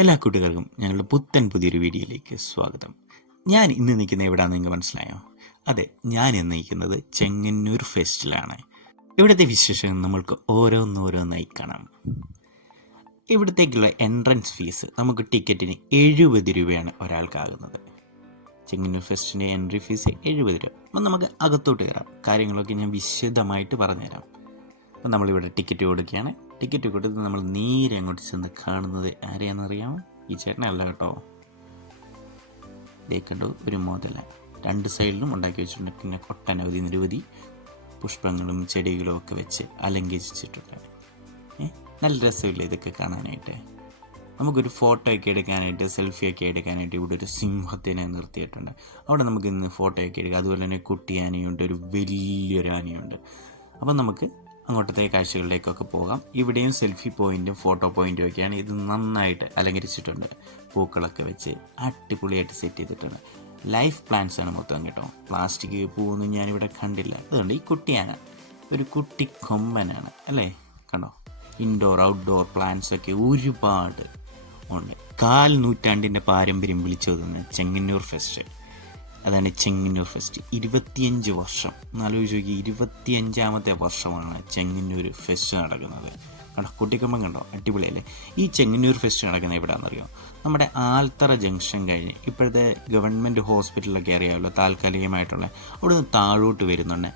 എല്ലാ കൂട്ടുകാർക്കും ഞങ്ങളുടെ പുത്തൻ പുതിയൊരു വീഡിയോയിലേക്ക് സ്വാഗതം. ഞാൻ ഇന്ന് നിൽക്കുന്ന എവിടെയാണെന്ന് നിങ്ങൾക്ക് മനസ്സിലായോ? അതെ ഞാൻ ഇന്ന് നിൽക്കുന്നത് ചെങ്ങന്നൂർ ഫെസ്റ്റിലാണ്. ഇവിടുത്തെ വിശേഷം നമ്മൾക്ക് ഓരോന്നോരോന്നായി കാണാം. ഇവിടത്തേക്കുള്ള എൻട്രൻസ് ഫീസ് നമുക്ക് ടിക്കറ്റിന് എഴുപത് രൂപയാണ് ഒരാൾക്കാകുന്നത്. ചെങ്ങന്നൂർ ഫെസ്റ്റിന്റെ എൻട്രി ഫീസ് എഴുപത് രൂപ. അപ്പം നമുക്ക് അകത്തോട്ട് കയറാം. കാര്യങ്ങളൊക്കെ ഞാൻ വിശദമായിട്ട് പറഞ്ഞുതരാം. അപ്പം നമ്മളിവിടെ ടിക്കറ്റ് കൊടുക്കുകയാണ്. ടിക്കറ്റ് കൊടുത്ത് നമ്മൾ നേരെ അങ്ങോട്ട് ചെന്ന് കാണുന്നത് ആരെയാണെന്നറിയാമോ? ഈ ചേട്ടനല്ല കേട്ടോ. ദേ ഒരു മോതല. രണ്ട് സൈഡിലും ഉണ്ടാക്കി വെച്ചിട്ടുണ്ട്. പിന്നെ ഒട്ടനവധി നിരവധി പുഷ്പങ്ങളും ചെടികളും ഒക്കെ വെച്ച് അലങ്കരിച്ചിട്ടുണ്ട്. നല്ല രസമില്ല ഇതൊക്കെ കാണാനായിട്ട്? നമുക്കൊരു ഫോട്ടോ ഒക്കെ എടുക്കാനായിട്ട് സെൽഫി ഒക്കെ എടുക്കാനായിട്ട് ഇവിടെ ഒരു സിംഹത്തിനെ നിർത്തിയിട്ടുണ്ട്. അവിടെ നമുക്ക് ഇന്ന് ഫോട്ടോ ഒക്കെ എടുക്കാം. അതുപോലെ തന്നെ കുട്ടി ആനയുണ്ട് ഒരു വലിയൊരു ആനയുണ്ട്. അപ്പം നമുക്ക് അങ്ങോട്ടത്തെ കാഴ്ചകളിലേക്കൊക്കെ പോകാം. ഇവിടെയും സെൽഫി പോയിന്റും ഫോട്ടോ പോയിന്റും ഒക്കെയാണ്. ഇത് നന്നായിട്ട് അലങ്കരിച്ചിട്ടുണ്ട്. പൂക്കളൊക്കെ വെച്ച് അടിപൊളിയായിട്ട് സെറ്റ് ചെയ്തിട്ടുണ്ട്. ലൈഫ് പ്ലാന്റ്സ് ആണ് മൊത്തം കേട്ടോ. പ്ലാസ്റ്റിക് പൂവൊന്നും ഞാനിവിടെ കണ്ടില്ല. അതുകൊണ്ട് ഈ കുട്ടിയാണ്. ഒരു കുട്ടി കൊമ്പനാണ്. അല്ലേ? കണ്ടോ? ഇൻഡോർ ഔട്ട്ഡോർ പ്ലാന്റ്സ് ഒക്കെ ഒരുപാട് ഉണ്ട്. കാൽ നൂറ്റാണ്ടിന്റെ പാരമ്പര്യം വിളിച്ചോതുന്ന ചെങ്ങന്നൂർ ഫെസ്റ്റ് അതാണ് ചെങ്ങന്നൂർ ഫെസ്റ്റ്. ഇരുപത്തിയഞ്ച് വർഷം. എന്നാലോചിച്ച് നോക്കി ഇരുപത്തിയഞ്ചാമത്തെ വർഷമാണ് ചെങ്ങന്നൂർ ഫെസ്റ്റ് നടക്കുന്നത്. കണ്ടോ കുട്ടിക്കമ്പം കണ്ടോ? അടിപൊളിയല്ലേ? ഈ ചെങ്ങന്നൂർ ഫെസ്റ്റ് നടക്കുന്നത് എവിടെയാണെന്നറിയോ നമ്മുടെ ആൽത്തറ ജംഗ്ഷൻ കഴിഞ്ഞ് ഇപ്പോഴത്തെ ഗവൺമെന്റ് ഹോസ്പിറ്റലൊക്കെ അറിയാമല്ലോ താൽക്കാലികമായിട്ടുള്ള. അവിടെ നിന്ന് താഴോട്ട് വരുന്നുണ്ട്.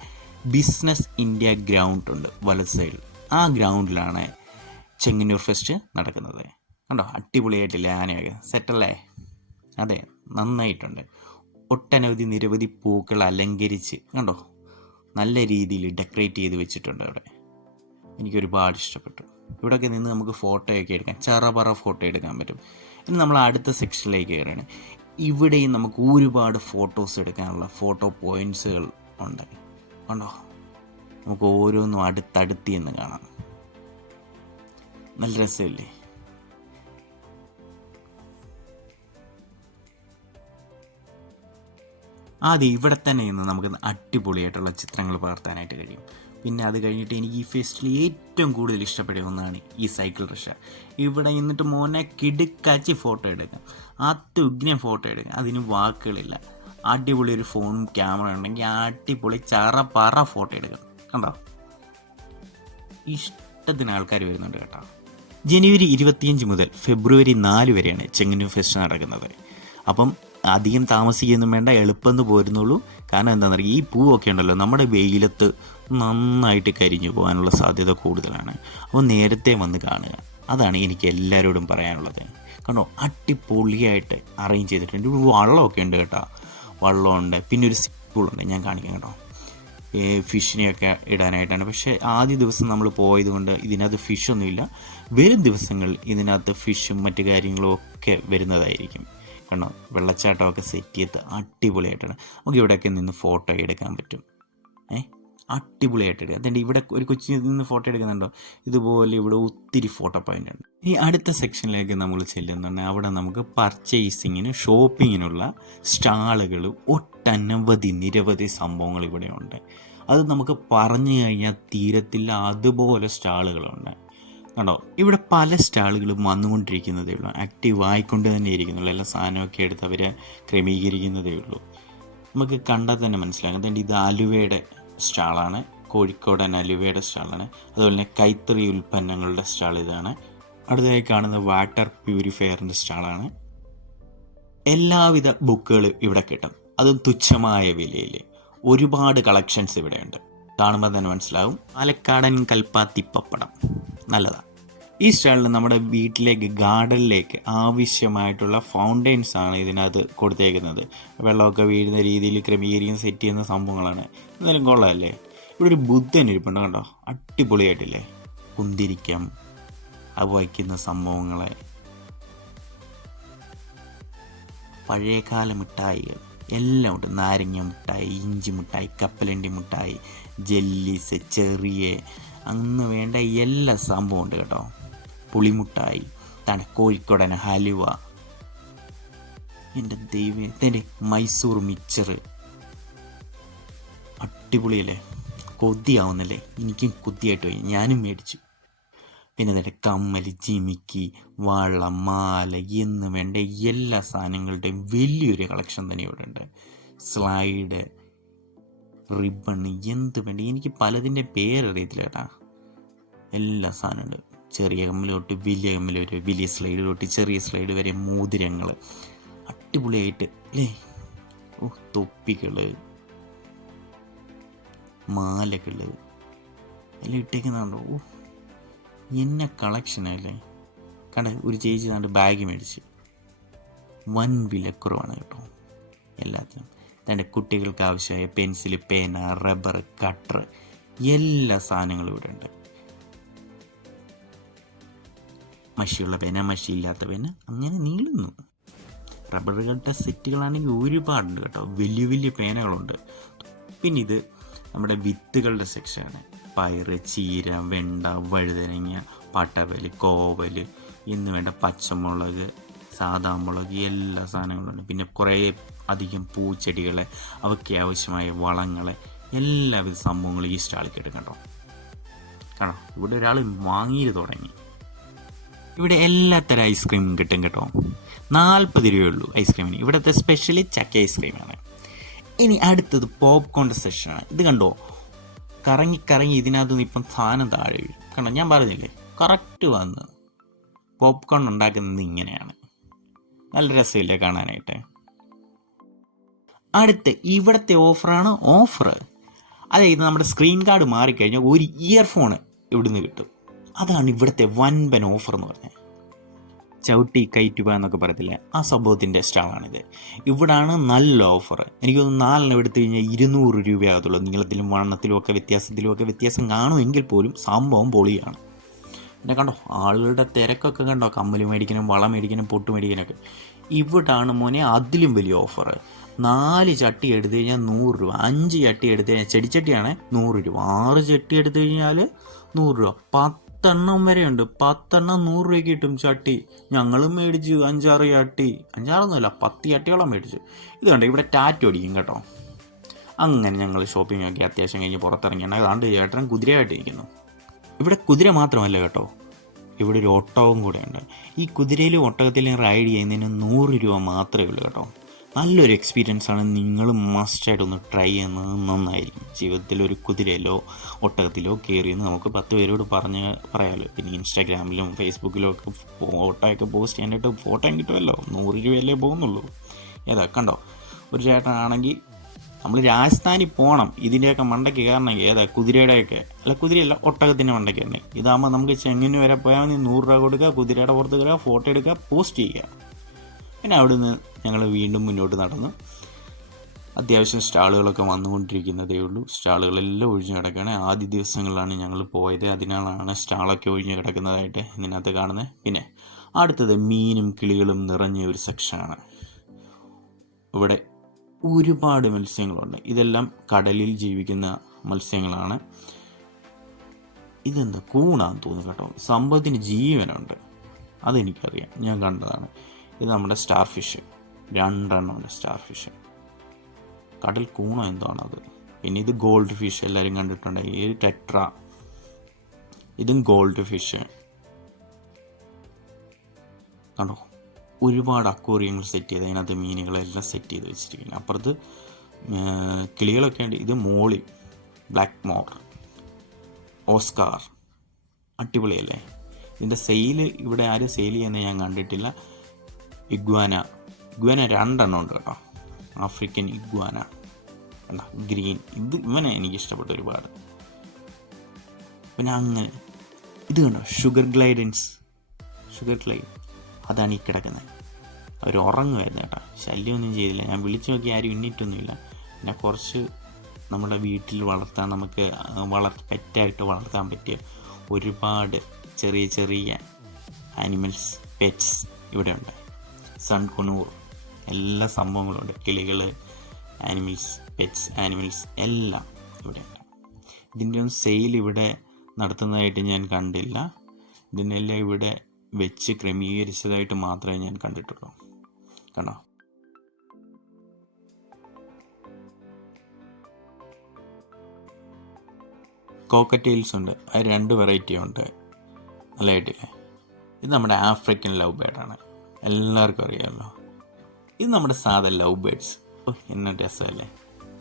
ബിസിനസ് ഇന്ത്യ ഗ്രൗണ്ട് ഉണ്ട് വലത് സൈഡിൽ. ആ ഗ്രൗണ്ടിലാണ് ചെങ്ങന്നൂർ ഫെസ്റ്റ് നടക്കുന്നത്. കണ്ടോ അടിപൊളിയായിട്ടില്ല ആനയൊക്കെ സെറ്റല്ലേ? അതെ നന്നായിട്ടുണ്ട്. ഒട്ടനവധി നിരവധി പൂക്കൾ അലങ്കരിച്ച് കണ്ടോ? നല്ല രീതിയിൽ ഡെക്കറേറ്റ് ചെയ്ത് വെച്ചിട്ടുണ്ട് അവിടെ. എനിക്ക് ഒരുപാട് ഇഷ്ടപ്പെട്ടു. ഇവിടെയൊക്കെ നിന്ന് നമുക്ക് ഫോട്ടോയൊക്കെ എടുക്കാം. ചറപറ ഫോട്ടോ എടുക്കാൻ പറ്റും. ഇനി നമ്മൾ അടുത്ത സെക്ഷനിലേക്ക് കയറുകയാണ്. ഇവിടെയും നമുക്ക് ഒരുപാട് ഫോട്ടോസ് എടുക്കാനുള്ള ഫോട്ടോ പോയിന്റ്സുകൾ ഉണ്ട്. കണ്ടോ? നമുക്ക് ഓരോന്നും അടുത്തടുത്തി എന്ന് കാണാം. നല്ല രസമില്ലേ? ആദ്യം ഇവിടെ തന്നെ നിന്ന് നമുക്ക് അടിപൊളിയായിട്ടുള്ള ചിത്രങ്ങൾ പകർത്താനായിട്ട് കഴിയും. പിന്നെ അത് കഴിഞ്ഞിട്ട് എനിക്ക് ഈ ഫെസ്റ്റിൽ ഏറ്റവും കൂടുതൽ ഇഷ്ടപ്പെട്ട ഒന്നാണ് ഈ സൈക്കിൾ റിക്ഷ ഇവിടെ നിന്നിട്ട് മോനെ കിടുക്കാച്ചി ഫോട്ടോ എടുക്കാം. അത്യുഗ്നം ഫോട്ടോ എടുക്കാം. അതിന് വാക്കുകളില്ല. അടിപൊളി ഒരു ഫോണും ക്യാമറ ഉണ്ടെങ്കിൽ അടിപൊളി ചറ പറ ഫോട്ടോ എടുക്കാം. കണ്ടോ? ഇഷ്ടത്തിന് ആൾക്കാർ വരുന്നുണ്ട് കേട്ടോ. ജനുവരി ഇരുപത്തിയഞ്ച് മുതൽ ഫെബ്രുവരി നാല് വരെയാണ് ചെങ്ങന്നൂർ ഫെസ്റ്റ് നടക്കുന്നത്. അപ്പം അധികം താമസിക്കുകയൊന്നും വേണ്ട എളുപ്പം പോരുന്നുള്ളൂ. കാരണം എന്താണെന്ന് പറയുക ഈ പൂവൊക്കെ ഉണ്ടല്ലോ നമ്മുടെ വെയിലത്ത് നന്നായിട്ട് കരിഞ്ഞു പോകാനുള്ള സാധ്യത കൂടുതലാണ്. അപ്പോൾ നേരത്തെ വന്ന് കാണുക. അതാണ് എനിക്ക് എല്ലാവരോടും പറയാനുള്ളത്. കണ്ടോ? അടിപൊളിയായിട്ട് അറേഞ്ച് ചെയ്തിട്ടുണ്ട്. ഒരു വള്ളമൊക്കെ ഉണ്ട് കേട്ടോ. വള്ളമുണ്ട്. പിന്നെ ഒരു സ്കൂളുണ്ട്. ഞാൻ കാണിക്കാം കേട്ടോ. ഫിഷിനെയൊക്കെ ഇടാനായിട്ടാണ്. പക്ഷേ ആദ്യ ദിവസം നമ്മൾ പോയത് കൊണ്ട് ഇതിനകത്ത് ഫിഷൊന്നുമില്ല വരും ദിവസങ്ങളിൽ ഇതിനകത്ത് ഫിഷും മറ്റു കാര്യങ്ങളും ഒക്കെ വരുന്നതായിരിക്കും. കണ്ടോ വെള്ളച്ചാട്ടമൊക്കെ സെറ്റ് ചെയ്ത് അടിപൊളിയായിട്ടാണ്. നമുക്ക് ഇവിടെയൊക്കെ നിന്ന് ഫോട്ടോ എടുക്കാൻ പറ്റും. ഏ? അടിപൊളിയായിട്ട് എടുക്കുക അതുകൊണ്ട് ഇവിടെ ഒരു കൊച്ചി നിന്ന് ഫോട്ടോ എടുക്കുന്നുണ്ടോ? ഇതുപോലെ ഇവിടെ ഒത്തിരി ഫോട്ടോ പോയിന്റ് ഉണ്ട്. ഈ അടുത്ത സെക്ഷനിലേക്ക് നമ്മൾ ചെല്ലുന്നുണ്ട്. അവിടെ നമുക്ക് പർച്ചേസിങ്ങിനും ഷോപ്പിങ്ങിനുള്ള സ്റ്റാളുകൾ ഒട്ടനവധി നിരവധി സംഭവങ്ങൾ ഇവിടെ ഉണ്ട് അത് നമുക്ക് പറഞ്ഞു കഴിഞ്ഞാൽ തീരത്തില്ല അതുപോലെ സ്റ്റാളുകളുണ്ട്. കണ്ടോ? ഇവിടെ പല സ്റ്റാളുകളും വന്നുകൊണ്ടിരിക്കുന്നതേ ഉള്ളൂ. ആക്റ്റീവ് ആയിക്കൊണ്ട് തന്നെ ഇരിക്കുന്നുള്ളൂ. എല്ലാ സാധനമൊക്കെ എടുത്ത് അവർ ക്രമീകരിക്കുന്നതേ ഉള്ളൂ. നമുക്ക് കണ്ടാൽ തന്നെ മനസ്സിലാകും. അതുകൊണ്ട് ഇത് അലുവയുടെ സ്റ്റാളാണ്. കോഴിക്കോടൻ അലുവയുടെ സ്റ്റാളാണ്. അതുപോലെ തന്നെ കൈത്തറി ഉൽപ്പന്നങ്ങളുടെ സ്റ്റാൾ ഇതാണ്. അടുത്തതായി കാണുന്ന വാട്ടർ പ്യൂരിഫയറിന്റെ സ്റ്റാളാണ്. എല്ലാവിധ ബുക്കുകളും ഇവിടെ കിട്ടും. അതും തുച്ഛമായ വിലയിൽ ഒരുപാട് കളക്ഷൻസ് ഇവിടെയുണ്ട്. കാണുമ്പോൾ തന്നെ മനസ്സിലാവും. പാലക്കാടൻ കൽപ്പാത്തി പപ്പടം. നല്ലതാണ് ഈ സ്റ്റൈലിൽ നമ്മുടെ വീട്ടിലേക്ക് ഗാർഡനിലേക്ക് ആവശ്യമായിട്ടുള്ള ഫൗണ്ടെയിൻസ് ആണ് ഇതിനകത്ത് കൊടുത്തേക്കുന്നത്. വെള്ളമൊക്കെ വീഴുന്ന രീതിയിൽ ക്രമീകരിക്കുന്ന സെറ്റ് ചെയ്യുന്ന സംഭവങ്ങളാണ്. എന്തായാലും കൊള്ളാമല്ലേ ഇവിടെ ഒരു ബുദ്ധൻ ഇരിപ്പുണ്ട് കണ്ടോ? അടിപൊളിയായിട്ടില്ലേ? കുന്തിരിക്കം അത് വയ്ക്കുന്ന സംഭവങ്ങളെ. പഴയകാല മിഠായികൾ എല്ലാം ഉണ്ട്. നാരങ്ങ മിഠായി ഇഞ്ചി മിഠായി കപ്പലണ്ടി മിഠായി ജെല്ലീസ് ചെറിയ അന്ന് വേണ്ട എല്ലാ സംഭവം ഉണ്ട് കേട്ടോ. പുളിമുട്ടായി തന കോഴിക്കോടന ഹലുവ. എന്റെ ദൈവം തന്റെ മൈസൂർ മിച്ചർ. അടിപൊളിയല്ലേ? കൊതിയാവുന്നല്ലേ? എനിക്കും കൊതിയായിട്ട് പോയി ഞാനും മേടിച്ചു. പിന്നെ അതിന്റെ കമ്മൽ ജിമിക്കി വള മാല എന്ന് വേണ്ട എല്ലാ സാധനങ്ങളുടെയും വലിയൊരു കളക്ഷൻ തന്നെ ഇവിടെ ഉണ്ട്. സ്ലൈഡ് റിബൺ എന്ത് വേണ്ട? എനിക്ക് പലതിന്റെ പേരറിയത്തില്ല കേട്ടാ എല്ലാ സാധനമുണ്ട്. ചെറിയ കമ്മിൽ തൊട്ട് വലിയ കമ്മിൽ വരെ വലിയ സ്ലൈഡ് തൊട്ട് ചെറിയ സ്ലൈഡ് വരെ മോതിരങ്ങൾ. അടിപൊളിയായിട്ട് അല്ലേ? ഓ തൊപ്പികൾ മാലകൾ എല്ലാം ഇട്ടേക്കുന്നുണ്ടോ ഓ എന്നെ കളക്ഷനല്ലേ കണ്ട ഒരു ചേച്ചി ബാഗ് മേടിച്ച്. വൻ വിലക്കുറവാണ് കേട്ടോ. എല്ലാത്തിനും. തന്റെ കുട്ടികൾക്ക് ആവശ്യമായ പെൻസിൽ പേന റബ്ബർ കട്ടർ എല്ലാ സാധനങ്ങളും ഇവിടെ ഉണ്ട്. മഷിയുള്ള പേന മഷി ഇല്ലാത്ത പേന അങ്ങനെ നീളുന്നു. റബ്ബറുകളുടെ സെറ്റുകളാണെങ്കിൽ ഒരുപാടുണ്ട് കേട്ടോ. വലിയ വലിയ പേനകളുണ്ട്. പിന്നെ ഇത് നമ്മുടെ വിത്തുകളുടെ സെക്ഷനാണ്. പയറ് ചീര വെണ്ട വഴുതനങ്ങ പട്ടവൽ കോവൽ എന്ന് വേണ്ട പച്ചമുളക് സാദാ മുളക് എല്ലാ സാധനങ്ങളുണ്ട്. പിന്നെ കുറേ അധികം പൂച്ചെടികളെ അവയ്ക്ക് ആവശ്യമായ വളങ്ങളെ എല്ലാവിധ സംഭവങ്ങളും ഈ സ്റ്റാളിൽ കിട്ടും കേട്ടോ. കാണോ ഇവിടെ ഒരാൾ വാങ്ങിയത് തുടങ്ങി. ഇവിടെ എല്ലാത്തരം ഐസ്ക്രീമും കിട്ടും കേട്ടോ. നാൽപ്പത് രൂപയുള്ളൂ ഐസ്ക്രീമിന്. ഇവിടുത്തെ സ്പെഷ്യലി ചക്ക ഐസ്ക്രീമാണ്. ഇനി അടുത്തത് പോപ്കോൺ സെക്ഷനാണ് ഇത് കണ്ടോ? കറങ്ങി കറങ്ങി ഇതിനകത്തുനിന്ന് ഇപ്പം സാധനം താഴെ വീഴും. കണ്ടോ? ഞാൻ പറഞ്ഞില്ലേ? കറക്റ്റ് വന്ന്. പോപ്കോൺ ഉണ്ടാക്കുന്നത് ഇങ്ങനെയാണ്. നല്ല രസമില്ലേ കാണാനായിട്ട്. അടുത്ത് ഇവിടുത്തെ ഓഫറാണ് ഓഫർ അതായത് നമ്മുടെ സ്ക്രീൻ കാർഡ് മാറിക്കഴിഞ്ഞാൽ ഒരു ഇയർഫോൺ ഇവിടുന്ന് കിട്ടും. അതാണ് ഇവിടുത്തെ വൻപൻ ഓഫർ എന്ന് പറഞ്ഞത് ചവിട്ടി കയറ്റുക എന്നൊക്കെ പറയത്തില്ലേ ആ സംഭവത്തിന്റെ സ്റ്റാളാണിത്. ഇവിടാണ് നല്ല ഓഫർ എനിക്ക് തോന്നുന്നു നാലെണ്ണം എടുത്തു കഴിഞ്ഞാൽ ഇരുന്നൂറ് രൂപയാകത്തുള്ളൂ. നീളത്തിലും വണ്ണത്തിലും ഒക്കെ വ്യത്യാസത്തിലും ഒക്കെ വ്യത്യാസം കാണുമെങ്കിൽ പോലും സംഭവം പൊളിയാണ്. പിന്നെ കണ്ടോ ആളുകളുടെ തിരക്കൊക്കെ കണ്ടോ കമ്മൽ മേടിക്കണം വളം മേടിക്കണം പൊട്ട് മേടിക്കാനൊക്കെ. ഇവിടാണ് മോനെ അതിലും വലിയ ഓഫർ നാല് ചട്ടി എടുത്തു കഴിഞ്ഞാൽ നൂറ് രൂപ അഞ്ച് ചട്ടി എടുത്തു കഴിഞ്ഞാൽ ചെടിച്ചട്ടിയാണ് നൂറ് രൂപ. ആറ് ചട്ടി എടുത്തു കഴിഞ്ഞാൽ നൂറ് രൂപ. പത്തെണ്ണം വരെയുണ്ട് പത്തെണ്ണം നൂറ് രൂപയ്ക്ക് കിട്ടും ചട്ടി. ഞങ്ങളും മേടിച്ചു അഞ്ചാറ് ചട്ടി. അഞ്ചാറൊന്നുമില്ല പത്ത് ചട്ടിയോളം മേടിച്ചു. ഇത് കണ്ടോ ഇവിടെ ടാറ്റു അടിക്കും കേട്ടോ. അങ്ങനെ ഞങ്ങൾ ഷോപ്പിംഗ് ഒക്കെ അത്യാവശ്യം കഴിഞ്ഞ് പുറത്തിറങ്ങിയാണ്. അതാണ്ട് ചേട്ടൻ കുതിരയായിട്ടിരിക്കുന്നു. ഇവിടെ കുതിര മാത്രമല്ല കേട്ടോ. ഇവിടെ ഒരു ഒട്ടകവും കൂടെയുണ്ട്. ഈ കുതിരയിലും ഒട്ടകത്തിലും റൈഡ് ചെയ്യുന്നതിന് നൂറ് രൂപ മാത്രമേ ഉള്ളൂ കേട്ടോ. നല്ലൊരു എക്സ്പീരിയൻസ് ആണ്. നിങ്ങൾ മസ്റ്റായിട്ട് ഒന്ന് ട്രൈ ചെയ്യുന്നത് നന്നായിരിക്കും. ജീവിതത്തിൽ ഒരു കുതിരയിലോ ഒട്ടകത്തിലോ കയറിയെന്ന് നമുക്ക് പത്ത് പേരോട് പറഞ്ഞ് പറയാമല്ലോ പിന്നെ ഇൻസ്റ്റാഗ്രാമിലും ഫേസ്ബുക്കിലും ഒക്കെ ഫോട്ടോയൊക്കെ പോസ്റ്റ് ചെയ്യാനായിട്ട് ഫോട്ടോയും കിട്ടുമല്ലോ. നൂറ് രൂപയല്ലേ പോകുന്നുള്ളൂ. ഏതാ കണ്ടോ? ഒരു ചേട്ടനാണെങ്കിൽ നമ്മൾ രാജസ്ഥാനിൽ പോകണം ഇതിന്റെയൊക്കെ മണ്ടയ്ക്ക് കാരണം ഏതാ? കുതിരയുടെയൊക്കെ. അല്ല കുതിരയല്ല ഒട്ടകത്തിന്റെ മണ്ടയ്ക്ക് തന്നെ. ഇതാകുമ്പോൾ നമുക്ക് ചെങ്ങിന് വരെ പോയാൽ മതി. നൂറ് രൂപ കൊടുക്കുക കുതിരയുടെ പുറത്ത് കയറുക ഫോട്ടോ എടുക്കുക പോസ്റ്റ് ചെയ്യുക. പിന്നെ അവിടുന്ന് ഞങ്ങൾ വീണ്ടും മുന്നോട്ട് നടന്നു. അത്യാവശ്യം സ്റ്റാളുകളൊക്കെ വന്നുകൊണ്ടിരിക്കുന്നതേ ഉള്ളൂ. സ്റ്റാളുകളെല്ലാം ഒഴിഞ്ഞു കിടക്കുകയാണ്. ആദ്യ ദിവസങ്ങളിലാണ് ഞങ്ങൾ പോയത്. അതിനാലാണ് സ്റ്റാളൊക്കെ ഒഴിഞ്ഞു കിടക്കുന്നതായിട്ട് ഇതിനകത്ത് കാണുന്നത്. പിന്നെ അടുത്തത് മീനും കിളികളും നിറഞ്ഞ ഒരു സെക്ഷനാണ് ഇവിടെ ഒരുപാട് മത്സ്യങ്ങളുണ്ട്. ഇതെല്ലാം കടലിൽ ജീവിക്കുന്ന മത്സ്യങ്ങളാണ്. ഇതെന്താ? കൂണാന്ന് തോന്നുന്നു കേട്ടോ. സമ്പത്തിന് ജീവനുണ്ട്. അതെനിക്കറിയാം. ഞാൻ കണ്ടതാണ്. ഇത് നമ്മുടെ സ്റ്റാർ ഫിഷ് രണ്ടെണ്ണമുണ്ട് സ്റ്റാർ ഫിഷ് കടൽ കൂണോ എന്താണത്? പിന്നെ ഇത് ഗോൾഡ് ഫിഷ് എല്ലാവരും കണ്ടിട്ടുണ്ട് ഈ ടെട്ര. ഇതും ഗോൾഡ് ഫിഷ്. കണ്ടോ? ഒരുപാട് അക്വേറിയങ്ങൾ സെറ്റ് ചെയ്ത് അതിനകത്ത് മീനുകളെല്ലാം സെറ്റ് ചെയ്ത് വെച്ചിരിക്കുന്നത് അപ്പുറത്ത് കിളികളൊക്കെ ഉണ്ട്. ഇത് മോളി ബ്ലാക്ക് മോർ ഓസ്കാർ അടിപൊളിയല്ലേ? ഇതിന്റെ സെയിൽ ഇവിടെ ആരും സെയിൽ ചെയ്യുന്ന ഞാൻ കണ്ടിട്ടില്ല. ഇഗ്വാന ഇഗ്വാന രണ്ടെണ്ണം ഉണ്ട് കേട്ടോ. African iguana. ഗ്രീൻ. ഇത് ഇവനെ എനിക്ക് ഇഷ്ടപ്പെട്ടു ഒരുപാട്. പിന്നെ അങ്ങനെ ഇത് കണ്ടോ? ഷുഗർ ഗ്ലൈഡൻസ്. ഷുഗർ ഗ്ലൈഡ് അതാണ് ഈ കിടക്കുന്നത്. അവർ ഉറങ്ങുമായിരുന്നു കേട്ടോ. ശല്യമൊന്നും ചെയ്തില്ല. ഞാൻ വിളിച്ചു നോക്കി ആരും ഇന്നിട്ടൊന്നുമില്ല പിന്നെ കുറച്ച് നമ്മുടെ വീട്ടിൽ വളർത്താൻ നമുക്ക് വളർ പെറ്റായിട്ട് വളർത്താൻ പറ്റിയ ഒരുപാട് ചെറിയ ചെറിയ ആനിമൽസ് പെറ്റ്സ് ഇവിടെ ഉണ്ട്. സൺ കൊണൂർ എല്ലാ സംഭവങ്ങളുണ്ട് കിളികൾ ആനിമൽസ് പെറ്റ്സ് ആനിമൽസ് എല്ലാം ഇവിടെ ഉണ്ട്. ഇതിന്റെ ഒന്നും സെയിൽ ഇവിടെ നടത്തുന്നതായിട്ട് ഞാൻ കണ്ടില്ല. ഇതിനെല്ലാം ഇവിടെ വെച്ച് ക്രമീകരിച്ചതായിട്ട് മാത്രമേ ഞാൻ കണ്ടിട്ടുള്ളൂ. കണ്ടോ? കോക്കറ്റെയിൽസ് ഉണ്ട്. അത് രണ്ട് വെറൈറ്റി ഉണ്ട്. നല്ല നല്ലതായിട്ടില്ലേ? ഇത് നമ്മുടെ ആഫ്രിക്കൻ ലവ് ബേർഡാണ് എല്ലാവർക്കും അറിയാമല്ലോ. ഇത് നമ്മുടെ സാധാ ലവ് ബേർഡ്സ്. ഓ എന്ന രസമല്ലേ?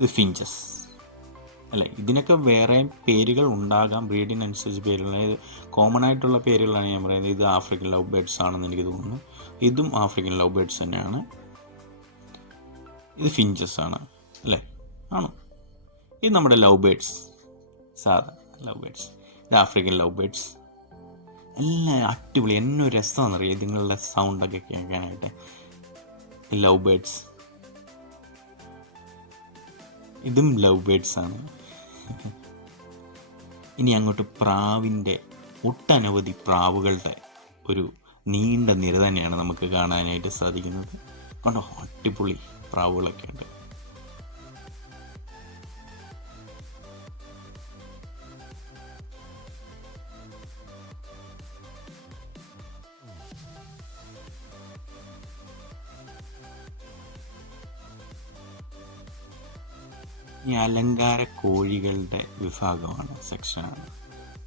ഇത് ഫിഞ്ചസ്. അല്ലേ? ഇതിനൊക്കെ വേറെ പേരുകൾ ഉണ്ടാകാം. ബ്രീഡിനനുസരിച്ച് പേരുകൾ. അതായത് കോമൺ ആയിട്ടുള്ള പേരുകളാണ് ഞാൻ പറയുന്നത്. ഇത് ആഫ്രിക്കൻ ലവ് ബേഡ്സ് ആണെന്ന് എനിക്ക് തോന്നുന്നു. ഇതും ആഫ്രിക്കൻ ലവ് ബേഡ്സ് തന്നെയാണ്. ഇത് ഫിഞ്ചസ് ആണ്. അല്ലേ? ആണോ? ഇത് നമ്മുടെ ലവ് ബേഡ്സ് സാധാ ലവ് ബേഡ്സ് ഇത് ആഫ്രിക്കൻ ലവ് ബേഡ്സ് എല്ലാം അടിപൊളി. എന്നൊരു രസമാണെന്നറിയാം? ഇതുങ്ങളുടെ സൗണ്ടൊക്കെ കേൾക്കാനായിട്ട്. ലവ് ബേഡ്സ് ഇതും ലവ് ബേഡ്സ് ആണ്. ഇനി അങ്ങോട്ട് പ്രാവിന്റെ ഒട്ടനവധി പ്രാവുകളുടെ ഒരു നീണ്ട നിര തന്നെയാണ് നമുക്ക് കാണാനായിട്ട് സാധിക്കുന്നത്. കണ്ടോ? അടിപൊളി പ്രാവുകളൊക്കെ ഉണ്ട് ഈ അലങ്കാര കോഴികളുടെ വിഭാഗമാണ് സെക്ഷനാണ്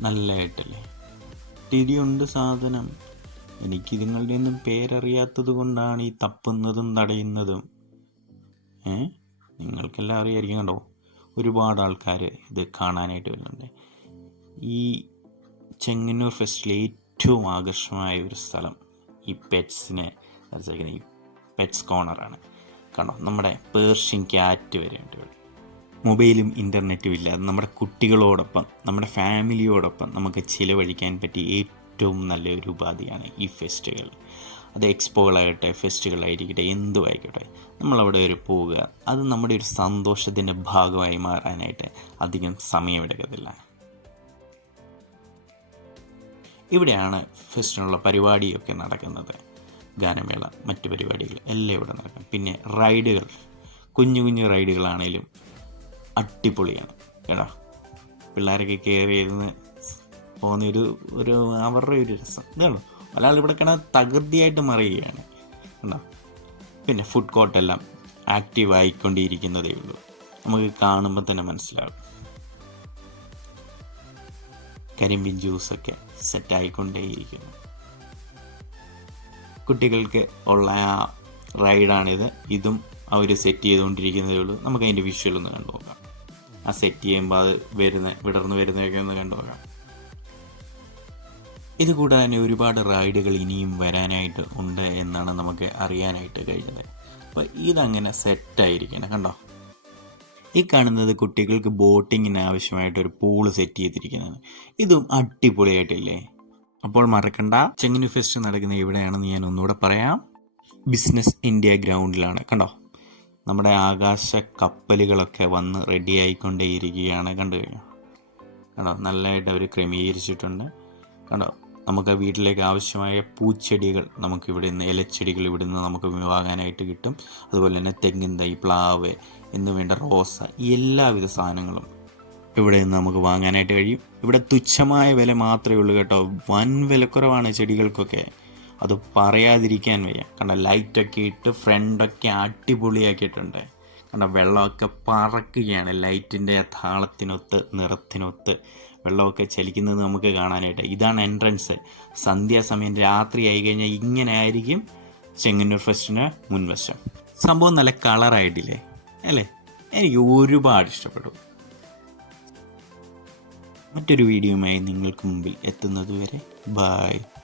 നല്ലതായിട്ടല്ലേ ടിടിയുണ്ട് സാധനം. എനിക്ക് ഇതുങ്ങളുടെ ഒന്നും പേരറിയാത്തത് കൊണ്ടാണ് ഈ തപ്പുന്നതും തടയുന്നതും ഏ? നിങ്ങൾക്കെല്ലാം അറിയായിരിക്കും കണ്ടോ? ഒരുപാട് ആൾക്കാർ ഇത് കാണാനായിട്ട് വരുന്നുണ്ട്. ഈ ചെങ്ങന്നൂർ ഫെസ്റ്റിലെ ഏറ്റവും ആകർഷമായ ഒരു സ്ഥലം ഈ പെറ്റ്സിനെ ഈ പെറ്റ്സ് കോർണറാണ്. കണ്ടോ? നമ്മുടെ പേർഷ്യൻ ക്യാറ്റ് വരെയുണ്ട് ഇവിടെ. മൊബൈലും ഇന്റർനെറ്റും ഇല്ലാതെ നമ്മുടെ കുട്ടികളോടൊപ്പം നമ്മുടെ ഫാമിലിയോടൊപ്പം നമുക്ക് ചിലവഴിക്കാൻ പറ്റിയ ഏറ്റവും നല്ലൊരു ഉപാധിയാണ് ഈ ഫെസ്റ്റുകൾ. അത് എക്സ്പോകളാകട്ടെ ഫെസ്റ്റുകളായിരിക്കട്ടെ എന്തും ആയിക്കോട്ടെ നമ്മളവിടെ വരെ പോവുക അത് നമ്മുടെ ഒരു സന്തോഷത്തിന്റെ ഭാഗമായി മാറാനായിട്ട് അധികം സമയമെടുക്കത്തില്ല. ഇവിടെയാണ് ഫെസ്റ്റിനുള്ള പരിപാടിയൊക്കെ നടക്കുന്നത്. ഗാനമേള മറ്റു പരിപാടികൾ എല്ലാം ഇവിടെ നടക്കും. പിന്നെ റൈഡുകൾ. കുഞ്ഞു കുഞ്ഞു റൈഡുകളാണേലും അടിപൊളിയാണ് കേട്ടോ. പിള്ളേരൊക്കെ കയറി ഇരുന്ന് പോകുന്ന ഒരു ഒരു അവരുടെ ഒരു രസം. ഇതാണ് ഒരാൾ ഇവിടെ കിടന്ന് തകൃതിയായിട്ട് മറിയുകയാണ് കണ്ടോ പിന്നെ ഫുഡ് കോർട്ടെല്ലാം ആക്റ്റീവ് ആയിക്കൊണ്ടിരിക്കുന്നതേ ഉള്ളൂ. നമുക്ക് കാണുമ്പോൾ തന്നെ മനസ്സിലാകും. കരിമ്പിൻ ജ്യൂസൊക്കെ സെറ്റായിക്കൊണ്ടേയിരിക്കുന്നു കുട്ടികൾക്ക് ഉള്ള ആ റൈഡാണിത് ഇതും അവർ സെറ്റ് ചെയ്തുകൊണ്ടിരിക്കുന്നതേ ഉള്ളൂ. നമുക്ക് അതിന്റെ വിഷ്വൽ ഒന്ന് കണ്ടു നോക്കാം ആ സെറ്റ് ചെയ്യുമ്പോൾ അത് വരുന്ന വിടർന്ന് വരുന്നതൊക്കെ ഒന്ന് കണ്ടു നോക്കാം. ഇതുകൂടാതെ തന്നെ ഒരുപാട് റൈഡുകൾ ഇനിയും വരാനായിട്ട് ഉണ്ട് എന്നാണ് നമുക്ക് അറിയാനായിട്ട് കഴിഞ്ഞത്. അപ്പോൾ ഇതങ്ങനെ സെറ്റായിരിക്കണം കണ്ടോ? ഈ കാണുന്നത് കുട്ടികൾക്ക് ബോട്ടിങ്ങിന് ആവശ്യമായിട്ട് ഒരു പൂൾ സെറ്റ് ചെയ്തിരിക്കുന്നതാണ് ഇതും അടിപൊളിയായിട്ടില്ലേ? അപ്പോൾ മറക്കണ്ട. ചെങ്ങന്നൂർ ഫെസ്റ്റ് നടക്കുന്ന എവിടെയാണെന്ന് ഞാൻ ഒന്നുകൂടെ പറയാം. ബിസിനസ് ഇന്ത്യ ഗ്രൗണ്ടിലാണ് കണ്ടോ? നമ്മുടെ ആകാശ കപ്പലുകളൊക്കെ വന്ന് റെഡി ആയിക്കൊണ്ടേയിരിക്കുകയാണ് കണ്ടു കഴിഞ്ഞു? കണ്ടോ? നല്ലതായിട്ട് അവർ ക്രമീകരിച്ചിട്ടുണ്ട്. കണ്ടോ? നമുക്ക് വീട്ടിലേക്ക് ആവശ്യമായ പൂച്ചെടികൾ നമുക്ക് ഇവിടെ നിന്ന് ഇലച്ചെടികൾ ഇവിടെ നിന്ന് നമുക്ക് വാങ്ങാനായിട്ട് കിട്ടും. അതുപോലെ തന്നെ തെങ്ങിൻ തൈ പ്ലാവ് എന്ന് വേണ്ട റോസ എല്ലാവിധ സാധനങ്ങളും ഇവിടെ നിന്ന് നമുക്ക് വാങ്ങാനായിട്ട് കഴിയും. ഇവിടെ തുച്ഛമായ വില മാത്രമേ ഉള്ളൂ കേട്ടോ. വൻ വിലക്കുറവാണ് ചെടികൾക്കൊക്കെ. അത് പറയാതിരിക്കാൻ വയ്യ. കാരണം ലൈറ്റൊക്കെ ഇട്ട് ഫ്രണ്ടൊക്കെ അടിപൊളിയാക്കിയിട്ടുണ്ട്. കാരണം വെള്ളമൊക്കെ പറക്കുകയാണ് ലൈറ്റിന്റെ താളത്തിനൊത്ത് നിറത്തിനൊത്ത്. വെള്ളമൊക്കെ ചലിക്കുന്നത് നമുക്ക് കാണാനായിട്ട്. ഇതാണ് എൻട്രൻസ്. സന്ധ്യാസമയം രാത്രി ആയി കഴിഞ്ഞാൽ ഇങ്ങനെ ആയിരിക്കും ചെങ്ങന്നൂർ ഫെസ്റ്റിന് മുൻവശം. സംഭവം നല്ല കളറായിട്ടില്ലേ? അല്ലേ? എനിക്ക് ഒരുപാട് ഇഷ്ടപ്പെടും മറ്റൊരു വീഡിയോയുമായി നിങ്ങൾക്ക് മുമ്പിൽ എത്തുന്നതുവരെ ബായ്